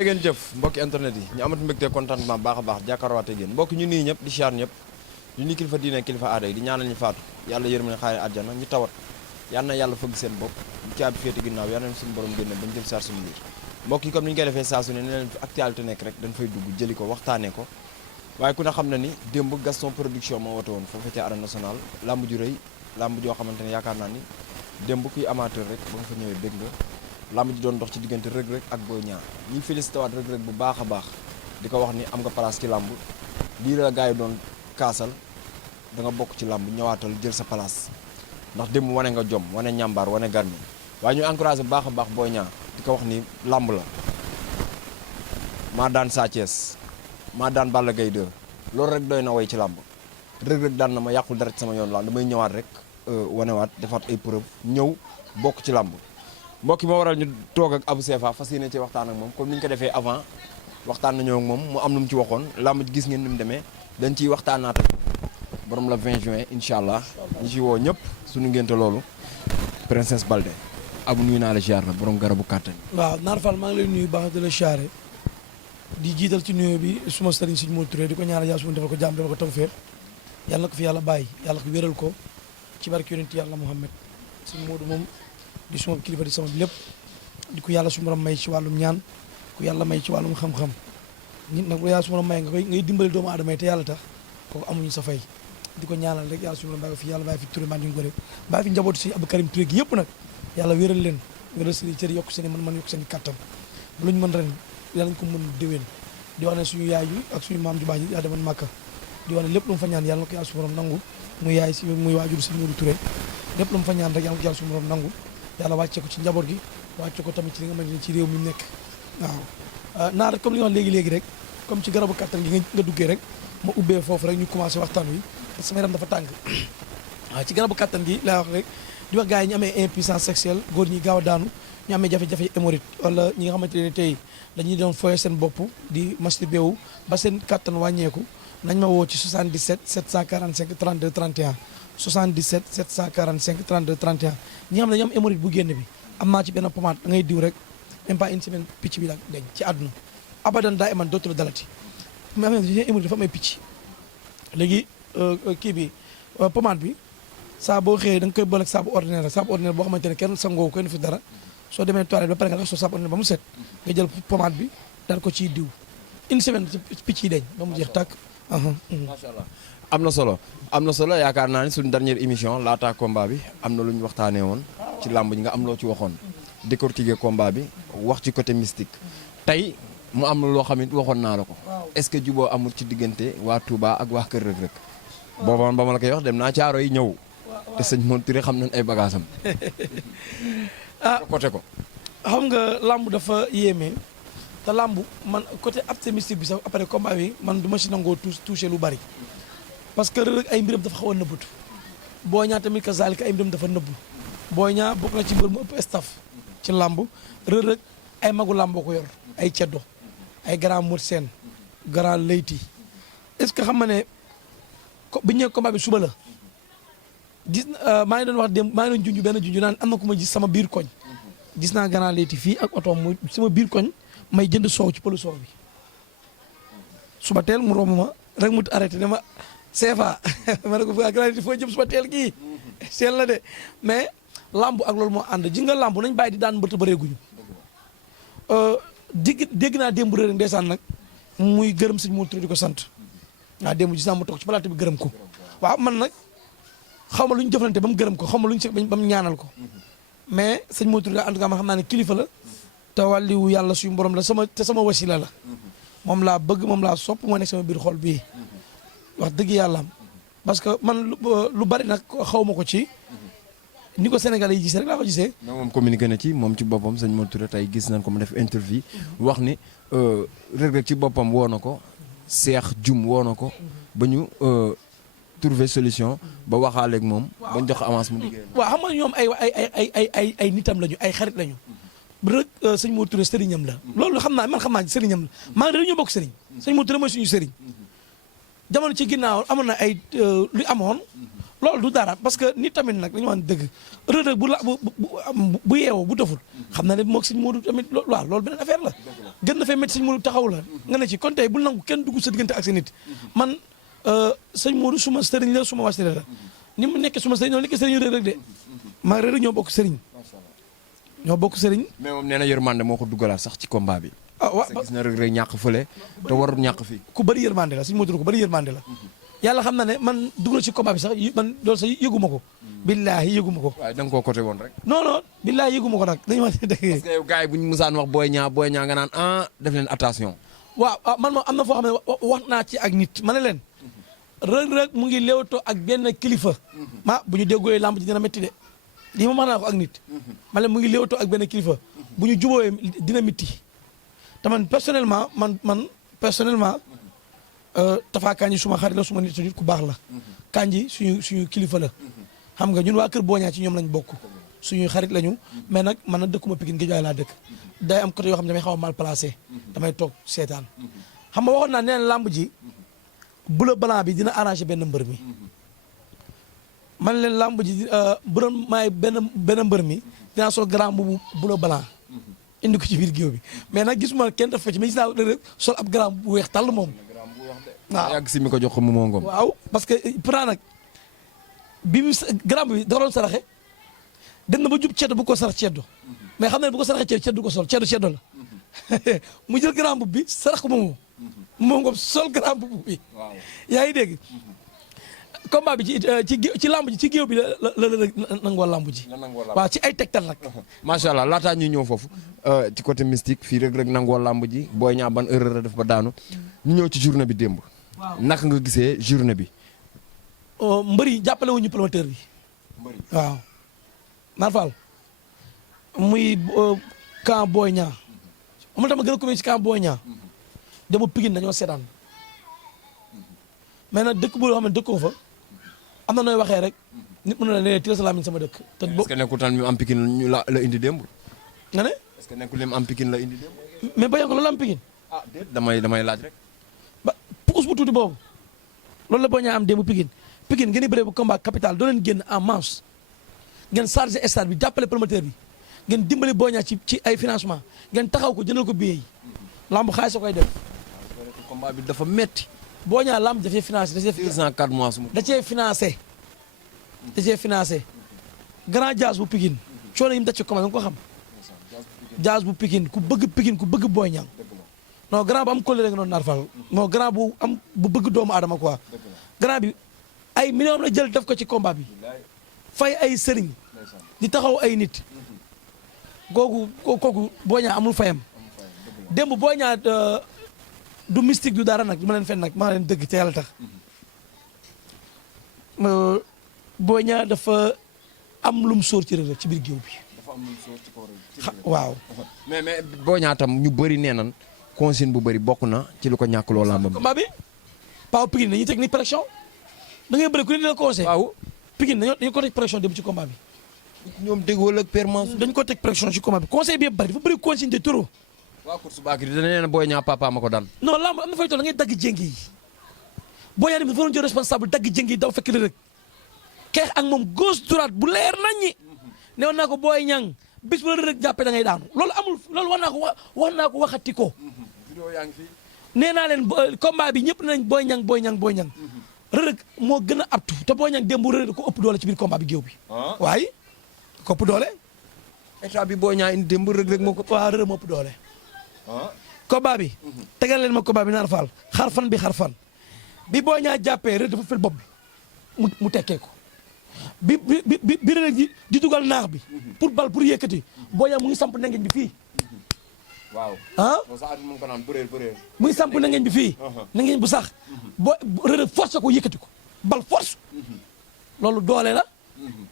ngeen jëf mbokki internet yi ñu amati mbégte contentement baax a baax jàkkaarwaate géen mbokki ñu nii ñëpp di siyaar ñëpp ñu ni kilifa diine kilifa aada yi di ñaanal ñu faatu yàlla yërëm leen xaare àjjana ñu tawat yal na yàlla fëgg seen bopp ñu caabi féete ginnaaw yal na suñu borom génne bañ jël saar suñu liir mbokk yi comme ni ñu koy defee saa su ne leen fi actualité nekk rek dañ fay dugg jëli ko waxtaanee ko waaye ku ne xam na ni démb Gaston Production moo wote woon foofu ca arène nationale lamb ju rëy lamb joo xamante ne yaakaar naa ni démb kuy amateur rek ba nga fa ñëwee bég nga lamb ji doon dox ci diggante Reug Reug ak Boy Niang ñuy félicité waat Reug Reug bu baax a baax di ko wax ni am nga place ci lamb lii la gars yi doon kaasal da nga bokk ci lamb ñëwaatal jël sa place ndax démb wane nga jom wane ñàmbaar wane garmi waaye ñu encouragé bu baax a baax Boy Niang di ko wax ni lamb la maa daan Sa Thiès maa daan Balla Gaye 2 loolu rek doy na way ci lamb Reug Reug daan na ma yàqul dara ci sama yoon la damay ñëwaat rek wanewaat defaat ay preuve ñëw bokk ci lamb mbokk yi moo waral ñu toog ak Abou Sefa fas yéene ci waxtaan ak moom comme ni ñu ko defee avant waxtaan nañoo ak moom mu am lu mu ci waxoon lamb ji gis ngeen ni mu demee dañ ciy waxtaanaat ak borom la 20 juin incha allah ñu ci woo ñëpp suñu ngénte loolu Princesse Balde Abou nuyu naa la ziar la borom garabu kàttan. waaw Naar Fall maa ngi lay nuyu baax di la ziare di jiital ci nuyoo bi suma sëriñ Sëñ Modou Touré di ko ñaanal yàlla su ma defal ko jàmm defal ko tawfeex yàlla na ko fi yàlla bàyyi yàlla ko wéral ko ci barke yonent yàlla Muhammad Sëñ Modou moom di suma kilifa di sama lépp di ko yàlla su ma may ci wàllum ñaan ku yàlla may ci wàllum xam-xam nit nag bu yàlla su ma may nga koy ngay dimbali doomu aadama yi te yàlla tax kooku amuñu sa fay di ko ñaanal rek yàlla su ma bàyyi fi yàlla bàyyi fi Touré maa ngi ko rek bàyyi fi njabootu si Abdou Karim Touré gi yëpp nag yàlla wéral leen wéral seen i cër yokk seen i mën yokk seen i kattan bu lu ñu mën ren yàlla ñu ko mën déwén di wax ne suñu yaay yi ak suñu maam ju baax yi yaa demoon Màkka di wax ne lépp lu mu fa ñaan yàlla na ko yàlla su borom nangu muy yaay si muy waajur si Modou Touré lépp lu mu fa ñaan rek yàlla na ko yàlla su borom nangu yàlla wàcce ko ci njaboot gi wàcce ko tamit ci li nga xamante ne ci réew mi nekk waaw naa rek comme li nga wax léegi-léegi rek comme ci garabu kattan gi nga duggee rek ma ubbee foofu rek ñu commencé waxtaan wi parce que sama yaram dafa tàng waaw ci garabu kattan gi laa wax rek di wax gars yi ñu amee impuissance sexuelle góor ñi gaaw a daanu ñu amee jafe-jafe hémorroïde wala ñi nga xamante ne tey dañuy doon foye seen bopp di masturbé wu ba seen kattan wàññeeku nañ ma woo ci 77 745 32 31 77 745 32 31 ñi nga xam ne dañoo am hémorroïde bu génn bi am naa ci benn pommade da ngay diw rek même pas une semaine picc bi la deñ ci àdduna abadan daa iman dootu la dalati mais am na hémorroïde dafa am ay picc léegi kii bi pommade bi saa boo xëyee da nga koy boole ak saabu ordinaire boo xamante ne kenn sangoo kenn fi dara soo demee toilette ba pare nga def soo saabu ordinaire ba mu set nga jël pommade bi dal ko ciy diw une semaine picc yi deñ ba mu jeex tàkk. macha allah am na solo yaakaar naa ni suñu dernière émission laata combat bi am na lu ñu waxtaanee woon ci làmb ji nga am loo ci waxoon décortiquer combat bi wax ci côté mystique tey mu am loo xam ne waxoon naa la ko est-ce que juboo amul ci diggante waa Touba ak waa Kër Reug Reug booba ba ma la koy wax dem naa caaro yi ñëw te sëñ Modou Touré xam nañ ay bagaasam côté ko xam nga làmb dafa yéeme te làmb man côté aspect mystique bi sax après combat bi man du ma si nangoo touché lu bari parce que Reug Reug ay mbiram dafa xaw a nëbbatu Boy Niang tamit kazaalika ay mbiram dafa nëbbu Boy Niang bokk na ci mbir mu ëpp staff ci làmb Reug Reug ay magu làmboo ko yor ay ceddo ay grand mot seen grand layti est-ce que xam nga ne bi ñu nee combat bi suba la gis maa ngi doon wax dem maa ngi doon junj benn junj naan am na ku ma gis sama biir koñ gis naa grand layti fii ak oto mu sama biir koñ may jënd soow ci pëlu soow bi suba teel mu romb ma rek mu arrêté ne ma CFA ma ne ko grand layti foo jëm suba teel kii seel la de mais lamb ak loolu moo ànd ji nga lamb nañ bàyyi di daan mbëtt ba réeguñu dégg naa démb réer ndeysaan nag muy gërëm Sëñ Modou Touré di ko sant waaw démb gis naa mu toog ci plateau bi gërëm ko waaw man nag xaw ma lu ñu jëflante ba mu gërëm ko xaw ma lu ñu si ba mu ñaanal ko mais Sëñ Modou Touré en tout cas man xam naa ne kilifa la te wàlliwu yàlla suñu borom la sama wasila la moom laa bëgg moom laa sopp moo nekk sama biir xol bii wax dëgg yàlla parce que man lu bari nag xaw ma ko ci ni ko Sénégalais yi gisee rek laa ko gisee. non moom communiqué na ci moom ci boppam Sëñ Modou Touré tey gis nañ ko mu def interview wax ni Reug Reug ci boppam woo na ko Cheikh Dioum woo na ko ba ñu trouver solution ba waxaaleeg moom. ba ñu jox avance mu liggéey. waaw xam nga ñoom ay nitam lañu ay xarit lañu. Reug Sëñ Modou Touré sëriñam la. loolu xam naa sëriñam la maa ngi dañoo bokk sëriñ. Sëñ Modou Touré mooy suñu sëriñ. jamono ci ginnaaw amoon na ay lu amoon loolu du dara parce que nit tamit nag dañu wax dëgg Reug Reug bu yeewoo bu doful xam na ne moog sëñ Modou tamit waaw loolu beneen affaire la gën na fee métti sëñ Modou taxaw la nga ne ci kon tey bul nangu kenn dugg sa diggante ak sa nit man sëñ Modou suma sëriñ la suma wasila la ni mu nekkee suma sëriñ noonu nekkee sëriñ Reug Reug de maa Reug Reug ñoo bokk sëriñ ñoo bokk sëriñ mais moom nee na yërmande moo ko duggalaat sax ci combat bi waaw gis na Reug Reug ñàkk fële te warul ñàkk fii ku bëri yërmande la sëñ Modou ku bëri yërmande la yàlla xam na ne man dugg na ci combat bi sax man loolu sax yëguma ko billaahi yëguma ko waaye da nga koo côté woon rek non non billaahi yëguma ko nag dañu ma dëgg parce que yow gars yi bu ñu musaan wax Boy Niang nga naan def leen attention waaw man moom am na foo xam ne wax naa ci ak nit ma ne leen Reug Reug mu ngi léewtoo ak benn kilifa bu ñu déggooyee lamb ji dina métti de lii ma wax naa ko ak nit ma leen mu ngi léewtoo ak benn kilifa bu ñu jubóoyee dina métti te man personnellement Tafa Kandji suma xarit la suma nit su ku baax la Kandji suñu kilifa la xam nga ñun waa kër Boña ci ñoom lañ bokk suñuy xarit lañu mais nag man nag dëkkuma Pikine Guédiawaye laa dëkk day am côté yoo xam ne damay xaw a mal placé damay toog seetaan xam nga waxoon naa nee na làmb ji bleu blanc bi dina arrangé benn mbër mi man leen làmb ji bu doon maay benn mbër mi dinaa sol grand bu bleu blanc indi ko ci biir géew bi mais nag gisuma kenn def fa ci mais gis naa rek sol ab grand bu weex tàll moom waaw yàgg si mi ko jox ko mu moo ngom waaw parce que pourtant nag bi mu grand bi dafa doon saraxe dem na ba jub ceddo bu ko sarax ceddo mais xam ne bu ko saraxee ceddo ko sol ceddo la mu jël grand bi sarax ko moomu moo ngom sol grand bi yaa ngi dégg combat bi ci lamb ji ci géew bi la nangoo lamb ji waaw ci ay tegtal nag macha allah laataa ñuy ñëw foofu ci côté mystique fii Reug Reug nangoo lamb ji Boy Niang ban erreur la def ba daanu ñu ñëw ci journée bi démb naka nga gisee journée bi mbër yi jàppale wuñu promoteur bi waaw Naar Fall muy camp Boy Niang amul tam gën a commune ci camp Boy Niang dama Pikine dañoo seetaan mais nag dëkk boo xam ne dëkkoo fa am na nooy waxee rek nit mën na ne tira salaamin sama dëkk te est-ce que nekkul tan mi am Pikine ñu la indi démb nga ne est-ce que nekkul lim am Pikine la indi démb mais bayan ko loolu am Pikine déet damay laaj rek ba pukus bu tuuti boobu loolu la Boy Niang am démb Pikine ngeen di bëree bu combat capital doo leen génn en marche ngeen chargé stade bi jàppale promoteur bi ngeen dimbali Boy Niang ci ay financement ngeen taxaw ko jëndal ko billet yi lamb xaalis koy def combat bi dafa metti Boy Niang lamb dafay financé 2 ans 4 mois da cee financé grand Diaz bu Pikine coono yi mu daj ci combat nga ko xam Diaz bu Pikine ku bëgg Boy Niang non grand bu am collé rek noonu Naar Fall non grand bu bëgg doomu aadama quoi grand bi ay millions la jël def ko ci combat bi fay ay sëriñ di taxaw ay nit kooku Boy Niang amul fayam démb Boy Niang du mystique du dara nag du ma leen fen nag maa leen dëgg te yàlla tax Boy Niang dafa am lu mu sóor ci Reug Reug ci biir géew bi. dafa am lu mu sóor ci kaw waaw. mais Boy Niang tam ñu bëri nee nan consigne bu bëri bokk na ci lu ko ñàkk loo làmbam. combat bi Pao Pikine dañuy teg ni pression da ngay bëri ku ne dina conseil. waaw Pikine dañu ko teg pression dem ci combat bi. ñoom déggoo ak permanence. dañu ko teg pression ci combat bi conseil bi yëpp bëri dafa bëri consigne de trop. waaw course baak yi dana nee na Boy Niang papa ma ko daan. non lamb am na fay toll da ngay dagg jéngi yi Boy Niang dafa doon jël responsable dagg jéngi yi daw fekk Reug Reug xeex ak moom gauche droite bu leer naññi ne woon naa ko Boy Niang bis bu la Reug Reug jàppee da ngay daanu loolu amul loolu wax naa ko waxati ko. vidéo yaa ngi fi. nee naa leen combat bi ñëpp nañ Boy Niang Reug Reug moo gën a aptu te Boy Niang démb Reug Reug ko ëpp doole ci biir combat bi géew bi. waaye ko ëpp doole. état bi Boy Niang indi démb Reug Reug moo ko. waaw Reug Reug moo ëpp doole. combat bi. tegal leen ma combat bi Naar Fall xarfan bi Boy Niang jàppee Reug dafa fël bopp bi mu tekkee ko bi Reug di dugal naax bi. pour yëkkati Boy Niang mu ngi samp nengeñ bi fii. waaw mu ngi ko naan bëreel. mu ngi samp nengeñ bi fii. nengeñ bu sax Reug force ko yëkkati ko bal force. loolu doole la.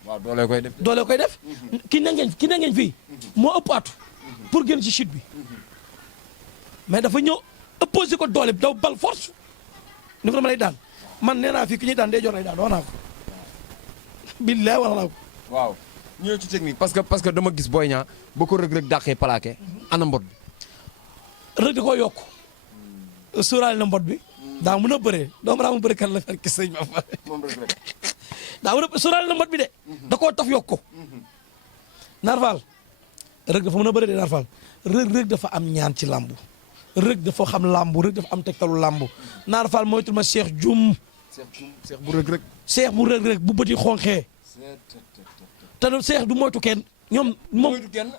waaw doole koy def. doole koy def ki nengeñ fii moo ëpp atu pour génn ci chute bi. mais dafa ñëw opposé ko doole daw bal force ni ko dama lay daan man nee naa fii ki ñuy daan day jor lay daan wax naa ko billaay wax naa ko. waaw ñëw ci technique parce que dama gis Boy Niang ba ko Reug Reug dàqee plaqué ana mbot bi. Reug da koo yokk sóoraale na mbot bi daa mën a bëree doomu daa mu bëri kan la fekk sëñ ba moom Reug Reug daa war a sóoraale na mbot bi de da koo taf yokk ko Naar Fall Reug dafa mën a bëre de Naar Fall Reug dafa am ñaan ci làmb Reug dafa xam làmb Reug dafa am tegtalu làmb Naar Fall moytul ma Cheikh Dioum Cheikh bu Reug Reug Cheikh bu Reug Reug bu bëti xonxee te Cheikh du moytu kenn ñoom moom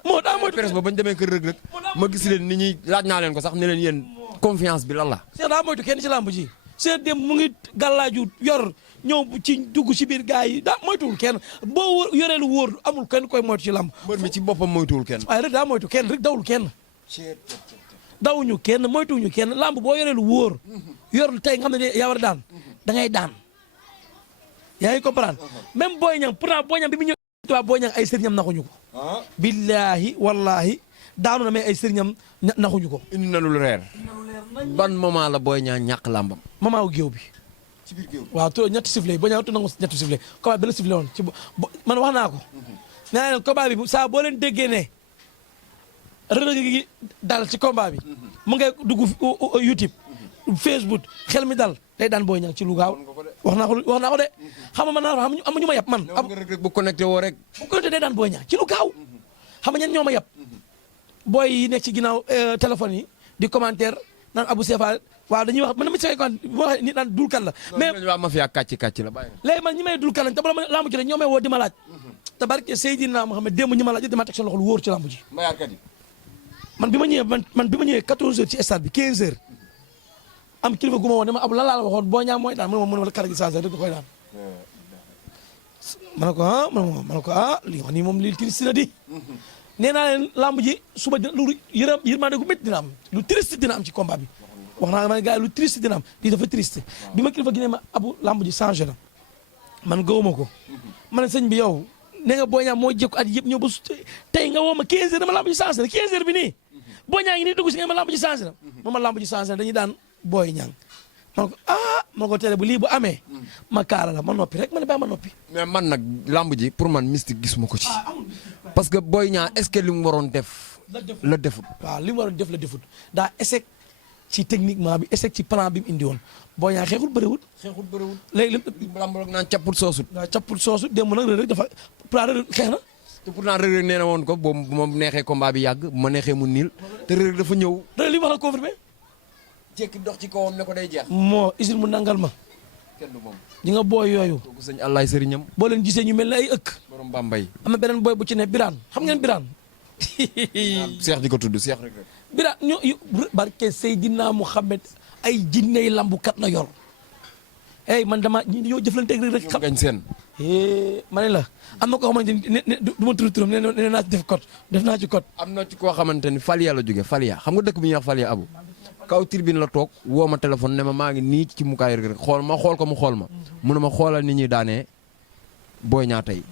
moo daa moytu presse ba bañ demee kër Reug Reug ma gis leen ni ñuy laaj naa leen ko sax ne leen yéen confiance bi lan la Cheikh daa moytu kenn ci làmb ji Cheikh dem mu ngi gàllaaju yor ñëw ci dugg ci biir gars yi daa moytuwul kenn boo yoree lu wóor amul kenn koy moytu ci làmb mbër mi ci boppam moytuwul kenn waaye Reug daa moytu kenn Reug dawul kenn dawuñu kenn moytuwuñu kenn làmb boo yoree lu wóor yor tey nga xam ne yaa war a daan da ngay daan yaa ngi comprendre même Boy Niang pourtant Boy Niang bi mu ñëw tubaab Boy Niang ay sëriñam naxuñu ko billaahi wallaahi daanu na mais ay sëriñam naxuñu ko indi na lu reer ban moment la Boy Niang ñàkk làmbam moment wu géew bi ci biir géew waaw to ñetti sifflet yi Boy Niang to nangu ñetti sifflet combat benn sifflet woon ci man wax naa ko nee naa leen combat bi saa boo leen déggee ne Reug gi dal ci combat bi mu ngay dugg YouTube Facebook xel mi dal day daan Boy Niang ci lu gaaw wax naa ko de xam nga man naa am ñu ma yab man am Reug Reug bu connecté woo rek bu connecté day daan Boy Niang ci lu gaaw xam nga ñen ñoo ma yab booy yi nekk ci ginnaaw téléphone yi di commentaire naan Abou Sefa waaw dañuy wax man dama ci kon bu waxee nit naan dulkan la mais waa mafia kàcc la bàyyi léegi man ñi may dulkan lañ te bala ma lamb ji rek ñoo may woo di ma laaj te barke Seydina Muhammad démb ñi ma laaj dama teg seen loxo lu wóor ci lamb ji mbayaarkat yi man bi ma ñëwee 14 heures ci stade bi 15 heures am kilifa gu ma woon ne ma Abou lan laa la waxoon Boy Niang mooy daan mu ne ma kàr gi changé rek da koy daan ma ne ko li wax nii moom li triste na di nee naa leen lamb ji suba lu yërmande gu métti dina am lu triste dina am ci combat bi wax naa ma gars yi lu triste dina am lii dafa triste bi ma kilifa gi ne ma Abou lamb ji changé na man gëwuma ko ma ne sëñ bi yow nee nga Boy Niang moo jékku at yëpp ñëw ba tey nga woo ma 15 heures dama lamb ji changé na 15 heures bi nii Boy Niang ngi nii dugg si nga ma lamb ji changé na ma lamb ji changé na dañuy daan Boy Niang man ko tere bu lii bu amee ma kaala la ma noppi rek ma ne bàyyi ma noppi mais man nag lamb ji pour man mystique gisuma ko ci parce que Boy Niang est-ce que li mu waroon def la defut waaw li mu waroon def la defut daa échec ci techniquement bi échec ci plan bi mu indi woon Boy Niang xeexul bëriwul léegi lamb rek naan capput soosut waaw cappul soosu démb nag rek dafa plan rek xeex na te pourtant Reug Reug nee na woon ko boobu bu ma neexee combat bi yàgg bu ma neexee mu niil te Reug Reug dafa ñëw rek li mu wax la confirmé jékki dox ci kawam ne ko day jeex moo usine mu nangal ma kenn du moom ñi nga booy yooyu kooku sëñ Allaay sëriñam boo leen gisee ñu mel ne ay ëkk borom Bambay am na beneen booy bu ci ne Birane xam ngeen Birane seex di ko tudd seex Reug Reug Birane ñu barke Seydina Muhammad ay jinney lambukat na yor man dama ñi ñoo jëflante ak rek xam gañ seen ma ne la am na koo xamante ni du ma tudd turam nee naa ci def naa ci code am na ci koo xamante ni Falia la jóge Falia xam nga dëkk bi ñuy wax Falia Abu kaw tribune la toog woo ma téléphone ne ma maa ngi nii ci mukaay Reug Reug xool ko mu xool ma mu ne ma xoolal ni ñuy daanee Boy Niang tey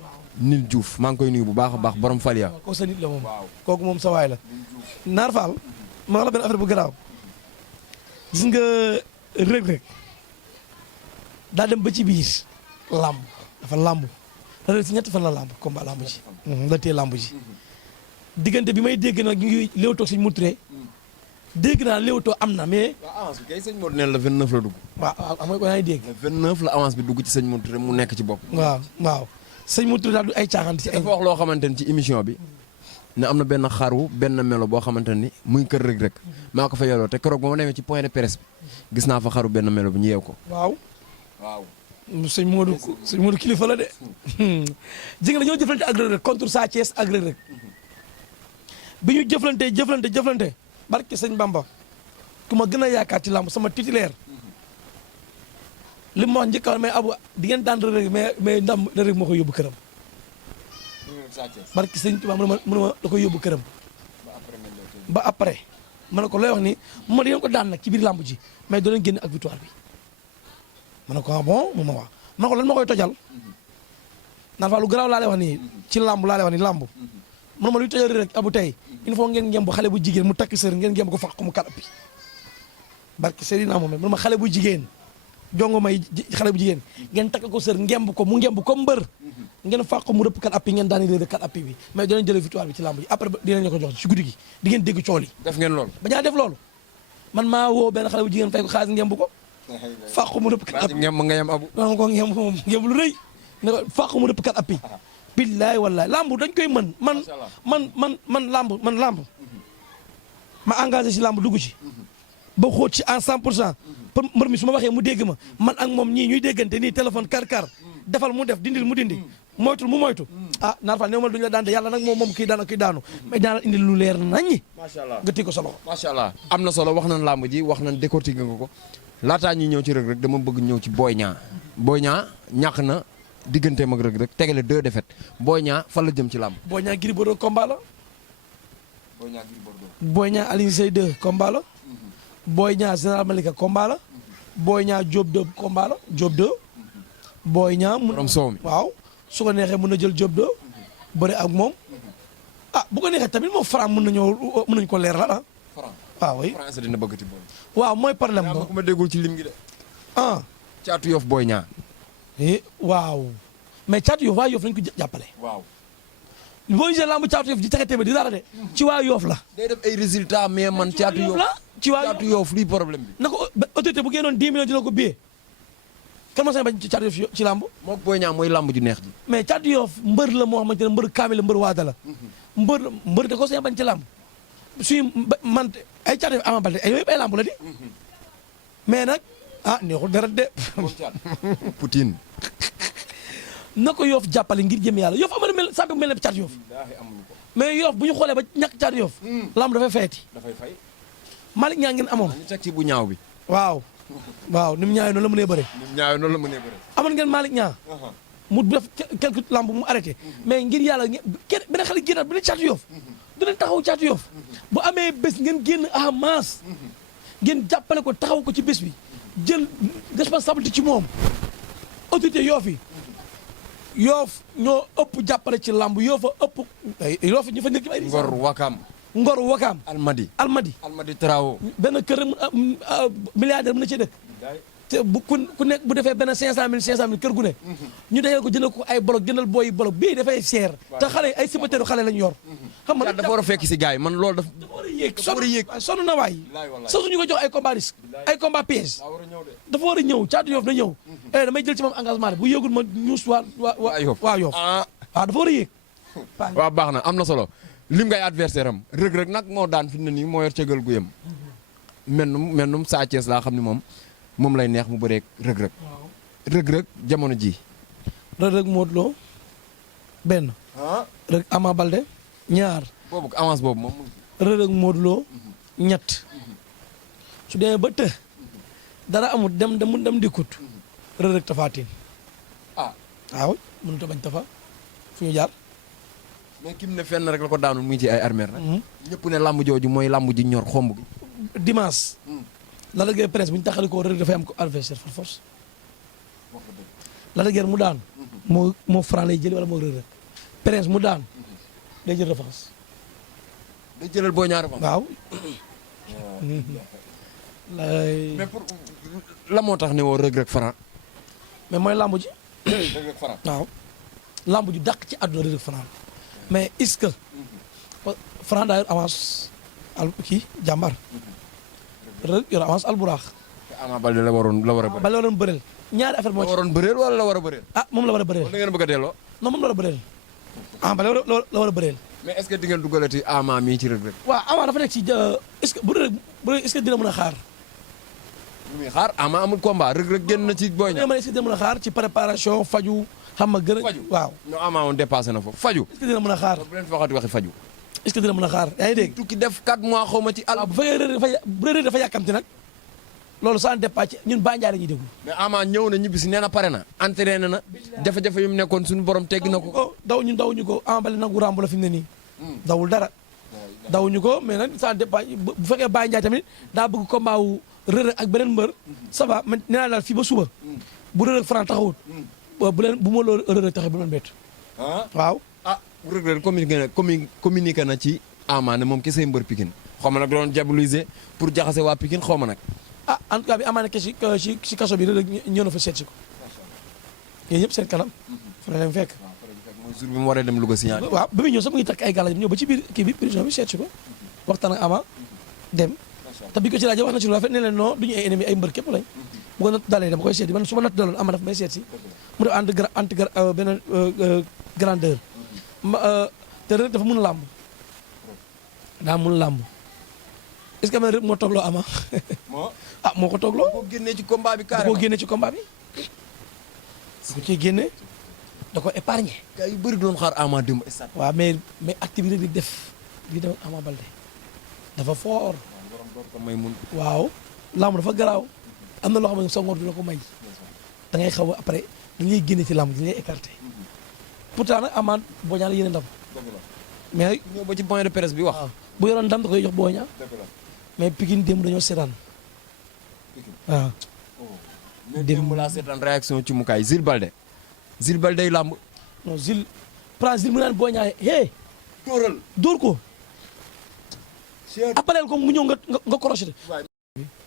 Nil Diouf maa ngi koy nuyu bu baax a baax borom Falia kooku sa nit la moom kooku moom sa waay la Naar Fall ma wax la benn affaire bu garaaw gis nga Reug Reug daa dem ba ci biir làmb dafa làmb Reug Reug si ñetti fan la làmb combat làmb ji la tee làmb ji diggante bi may dégg nag ñu ngi Leewtoo Sëñ Modou Touré dégg naa Leewtoo am na mais waaw avance bi kay sëñ Modou neen la 29 la dugg waaw am nga ko yaa ngi dégg le 29 la avance bi dugg ci sëñ Modou Touré mu nekk ci bopp waaw Sëñ Modou Touré daal du ay caaxaan si ay dafa wax loo xamante ni ci émission bi ne am na benn xaru benn melo boo xamante ni muy kër Reug Reug maa ko fa yoroo te keroog ba ma demee ci point de presse bi gis naa fa xaru benn melo bi ñu yeew ko waaw sëñ Modou kilifa la de ji nga dañoo jëflante ak Reug Reug contre Sa Thiès ak Reug Reug bi ñu jëflante barke sëñ Bamba ku ma gën a yaakaar ci làmb sama titulaire li ma wax njëkk a mais Abu di ngeen daan Reug Reug mais ndam Reug Reug moo koy yóbbu këram barke sëñ Tuubaa mu ne ma da koy yóbbu këram ba après ma ne ko looy wax ni ma di ngeen ko daan nag ci biir làmb ji mais doo leen génn ak victoire bi ma ne ko bon mu ma wax ma ne ko lan ma koy tojal naan fa lu garaaw laa lay wax nii ci làmb laa lay wax nii làmb man ma luy tojal Reug Reug Abu tey il faut ngeen ngemb xale bu jigéen mu takk sër ngeen ngemb ko fàq ko mu kàddu barke Seydina moom man ma xale bu jigéen jongo may xale bu jigéen ngeen takk ko sër ngemb ko mu ngemb ko mbër ngeen fàq ko mu rëpp kat appi ngeen daani Reug Reug kat appi bi mais dinañ jëlee victoire bi ci làmb ji après dinañ ko jox ci guddi gi di ngeen dégg cool yi def ngeen loolu bañaa def loolu man maa woo benn xale bu jigéen fay ko xaalis ngemb ko fàq ko mu rëpp kat appi ngem nga yem Abu ma ko ngemb lu rëy ne ko fàq mu dëpp kat appi billaay wallaay lamb dañ koy mën man lamb ma engagé si lamb dugg ci ba xóot ci en 100% pour mbër mi su ma waxee mu dégg ma man ak moom ñii ñuy déggante nii téléphone kar defal mu def dindil mu dindi moytul mu moytu naar fa néew ma duñu la daan de yàlla nag moom kii daan kii daanu mais daana indi lu leer naññi macha allah nga téye ko sa loxo macha allah am na solo wax nañ làmb ji wax nañ décortiquer nga ko laataa ñuy ñëw ci Reug Reug dama bëgg ñëw ci Boy Niang ñàkk na digganteem ak Reug Reug tegale 2 défaites Boy Niang fan la jëm ci làmb. Boy Niang Gris Bordeaux combat la Boy Niang Gris Bordeaux. Boy Niang Alioune Seye 2 combat la Boy Niang Général Malika combat la Boy Niang Diop 2 combat la Diop 2 Boy Niang borom soow mi waaw su ko neexee mën na jël Diop 2 bëri ak moom bu ko neexee tamit moom Franc mën nañu ko leer la waaw oui français dina bëggati Boy. waaw mooy problème ba ku ma déggul ci lim gi de. Caatu Yoff Boy Niang. waaw mais Caatu Yoff waa Yoff lañ ko jàppale. waaw. boo gisee lamb Caatu Yoff di taxe téeméer di dara de ci waa Yoff la. day def ay résultats mais man Caatu Yoff la ci waa Caatu Yoff lii problème bi. na ko autorité bu génnoon 10 millions dina ko biyee kan ma sañ bañ ci Caatu Yoff ci lamb. moom Boy Niang mooy lamb ju neex ji. mais Caatu Yoff mbër la moo xamante ne mbër kaamil la mbër waada la. mbër da ko sañ bañ ci lamb. suñu man ay Caatu Yoff Ama Baldé ay yooyu ay lamb la di. mais nag neexul dara de. Poutine. na ko Yoff jàppale ngir jëm yàlla Yoff amul mel sàmpi mel ne Caatu Yoff mais Yoff bu ñu xoolee ba ñàkk Caatu Yoff lamb dafay fayati. dafay fay. Malick Niang ngeen amoon. ñu teg ci bu ñaaw bi. waaw ni mu ñaawee noonu la mënee bëre. amoon ngeen Malick Niang. mu def quelque lamb mu arrêté. mais ngir yàlla kenn benn xale génnaat bu ne Caatu Yoff. du leen taxaw Caatu Yoff. bu amee bés ngeen génn à masse. ngeen jàppale ko taxaw ko ci bés bi. jël responsabilité ci moom. autorité Yoff yi. Yoff ñoo ëpp jàppale ci lamb Yoff a ëpp. Yoff ñu fa nekk ay. Ngor Wakaam. Almadi Trao. benn kër milliardaire mën na ci dëkk. te ku nekk bu defee benn 500000 kër gu ne. ñu dajale ko jëndal ko ay bolok jëndal booy bolok bii dafay seer. te xale ay supporteru xale lañu yor. xam nga dafa war a fekk si gars yi man loolu dafa war a yéeg sonn na waay. sax ñu ko jox ay combat risque ay combat piège. dafa war a ñëw Caatu Yoff na ñëw. damay jël ci moom engagement bu yëgul ma ñuus waa Yoff. dafa war a yéeg. waaw baax na am na solo. lim ngay adversaire am Reug Reug nag moo daan fi mu ne nii moo yor cëgal gu yem. mennum Sa Thiès laa xam ne moom lay neex mu bëreeg Reug Reug. Reug Reug jamono ji. Reug Reug Modou Lo benn. Reug Ama Baldé ñaar. boobu avance boobu moom. Reug Reug Modou Lo ñett. su demee ba të. dara amul dem dikkut. Reug Reug Tapha Tine. waaw mënut a bañ Tapha fu ñu jaar. mais kim ne fenn rek la ko daanu mu ngi ci ay armère nag. ñëpp ne lamb jooju mooy lamb ji ñor xomb gi. dimanche. la la guerre presse bu ñu taxalee ko Reug dafay am ko adversaire par force. la la guerre mu daan. moo Franc lay jëli wala moo Reug Reug. presse mu daan. day jël revanche. day jëlal Boy Niang revanche. waaw. mais pour la moo tax ne woo Reug Reug Franc. mais mooy lamb ji. Reug Reug Franc. waaw lamb ji dàq ci àdduna Reug Reug Franc. mais est-ce que Franc daa yor avance jàmbar. Reug yor avance alburax. te Ama Baldé la war a bëreel. Baldé waroon bëreel ñaari affaire moo ci. la waroon bëreel wala la war a bëreel. moom la war a bëreel. wala ngeen bëgg a delloo. non moom la war a bëreel. Baldé la war a bëreel. mais est-ce que di ngeen dugalati Ama mii ci Reug Reug. waaw Ama dafa nekk ci est-ce que bu Reug est-ce que dina mën a xaar. lu muy xaar Ama amul combat Reug Reug génn na ci Boy Niang. est-ce que dina mën a xaar ci préparation faju xam nga gën a. faju waaw. non Ama woon dépassé na foofu faju. est-ce que dina mën a xaar. bu leen fi waxati waxi faju. est-ce que dina mën a xaar yaa ngi dégg. tukki def 4 mois xaw ma ci àll. bu fekkee Reug dafa yàkkamti nag loolu sans départ ci ñun Baye Ndiaye la ñuy déglu. mais Ama ñëw na ñibbi si nee na pare na. entraîné na jafe-jafe yu mu nekkoon suñu borom teggi na ko. dawuñu ko Ama Baldé nangu rambu la fi mu ne nii. dawul dara. dawuñu ko mais nag sans départ bu fekkee Baye Ndiaye tamit daa bëgg combat wu Reug Reug ak beneen mbër. ça va man nee naa daal fii ba suba. bu Reug Reug Franc taxawut. bu ma loo Reug Reug taxee bu leen bett. waaw. Reug Reug communiqué na ci Ama ne moom kese mbër Pikine xaw ma nag doon diaboliser pour jaxase waa Pikine xaw ma nag. en tout cas bi Ama nekk ci kaso bi Reug Reug ñëw na fa seet si ko. yéen ñëpp seen kanam. fa la leen fekk. mooy jour bi mu waree dem Louga signalé. waaw ba muy ñëw sax mu ngi takk ay gàllankoor ñëw ba ci biir kii bi prison bi seet si ko waxtaan ak Ama dem. te bi ko ci laajee wax na ci lu rafet ne leen non du ñu ay ennemi ay mbër képp lañ. bu ko natt dalee dama koy seeti man su ma natt daloon Ama daf may seet si mu def benn grandeur te Reug dafa mën a làmb daa mën làmb est-ce que man Reug moo toogloo Ama moo ko toogloo. boo génnee ci combat bi da carrément koo génne ci combat bi. da ko ciy génne da ko épargné. gars yu bëri doon xaar Ama démb stade. waaw mais activité di def di dem Ama Baldé dafa fort. waaw làmb dafa garaaw am na loo xam ne sa ngor du la ko may da ngay xaw a après dañ lay génne ci làmb dañ lay écarté pourtant nag Ama Boy Niang la yéene ndam mais ñëw ba ci point de presse bi wax. waaw bu yoroon ndam da koy jox Boy Niang mais Pikine démb dañoo seetaan waaw. mais démb laa seetaan réaction ci mukaay Zil Balde. Zil Balde day làmb. non Zil prend Zil mu naan Boy Niang hey. dóor ko. appelé ko mu ñëw nga crocheté.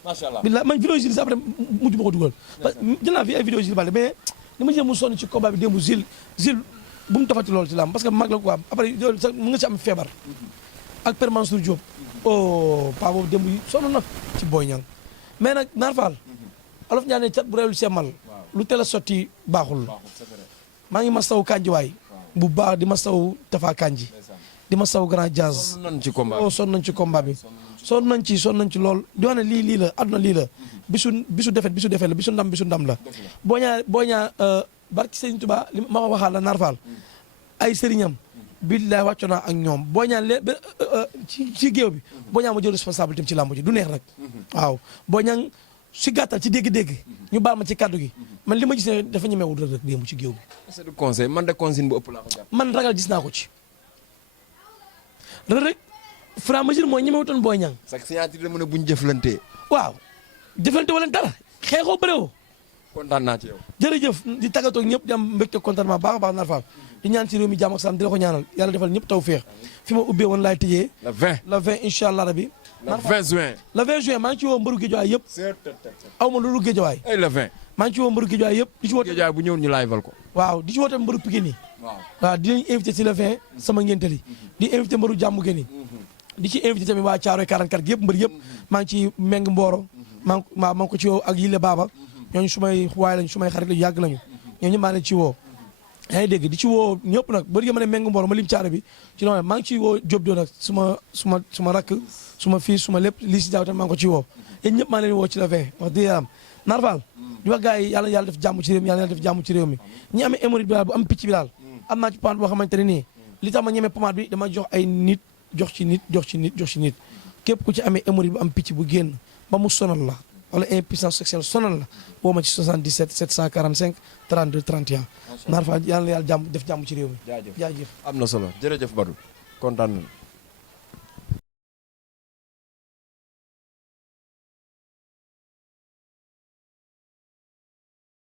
macha allah billaay man vidéo Zil sax après mujj ma ko dugal. parce que jël naa fi ay vidéo Zil Balde mais ni ma jëm mu sonn ci combat bi démb Zil bu mu tafati loolu ci làmb parce que mag la quoi après loolu sax mu nga ci am feebar. ak Père Mansour Diop. oh paa boobu démb yi sonn na ci Boy Niang mais nag Naar Fall. olof ñaa ne cat bu reewul semmal lu teel a sotti baaxul. maa ngi mastaw kanji waay bu baax di mastaw Tafa kanji di mastaw Grand Jazz. sonn nañ ci combat bi sonn nañ ci combat bi. sonn nañ ci lool di wax ne lii la àdduna lii la bisu defet la bisu ndam la. boo ñaa barki Sëriñ Tuubaa li ma ko waxaat la Naar Fall ay sëriñam billaay wàcco naa ak ñoom boo ñaa ci géew bi boo ñaa ma jël responsabilité ci làmb ji du neex nag waaw boo ñaa si gàttal ci dégg-dégg ñu baal ma ci kàddu gi man li ma gis ne dafa ñemewul Reug Reug démb ci géew bi. c'est du conseil man de consigne bu ëpp laa ko jàpp. man ragal gis naa ko ci Reug Reug franc-maçon mooy ñemewutoon Boy Niang. sax signature la mën a buñ jëflantee. waaw jëflante wala dara xeexoo bërewoo. kontaan naa ci yow. jërëjëf di tàggatoo ak ñëpp di am mbégte contentement baax a baax Naar Fall di ñaan ci réew mi jàmm ak salaam di la ko ñaanal yàlla defal ñëpp tawfeex fi ma ubbee woon laay tëjee. le 20 incha allah rabi. le 20 juin. le 20 juin maa ngi ci woo mbëru géejawaay yëpp. aw ma loolu géejawaay. ay le 20. maa ngi ci woo mbëru géejawaay yëpp. di ci woo géejawaay bu ñëwoon ñu liveal ko. waaw di ci woo tamit mbëru Pikine yi. waaw di leen invité ci le 20 sama ngénteli di invité mbëru jàmm gën yi di ci invité tamit waa Caaroy 44 yëpp mbër yëpp maa ngi ci Meng Mboro maa ngi ko ci woo ak Yile Baba ñooñu sumay waay lañu sumay xarit lañu yàgg lañu ñooñu maa leen ci woo yaa ngi dégg di ci woo ñëpp nag bëri nga ma ne Meng Mboro ma lim caare bi ci noonu maa ngi ciy woo Diop Diop nag suma rakk suma fii suma lépp lii si jaaw tamit maa ngi ko ci woo yéen ñëpp maa leen woo ci la 20 wax dëgg yaram Naar Fall di wax gars yi yàlla def jàmm ci réew mi yàlla def jàmm ci réew mi ñi amee hémorroïde bi daal bu am picc bi daal am naa ci pomade boo xamante ne nii li tax ma ñemee pomade bi dama jox ay nit jox ci nit képp ku ci amee hémorroïde bu am picc bu génn ba mu sonal la wala impuissance sexuelle sonal la woo ma ci 77 745 32 31 Naar Fall yàlla jàmm def jàmm ci réew mi. jaajëf jaajëf am na solo jërëjëf Badou kontaan nañu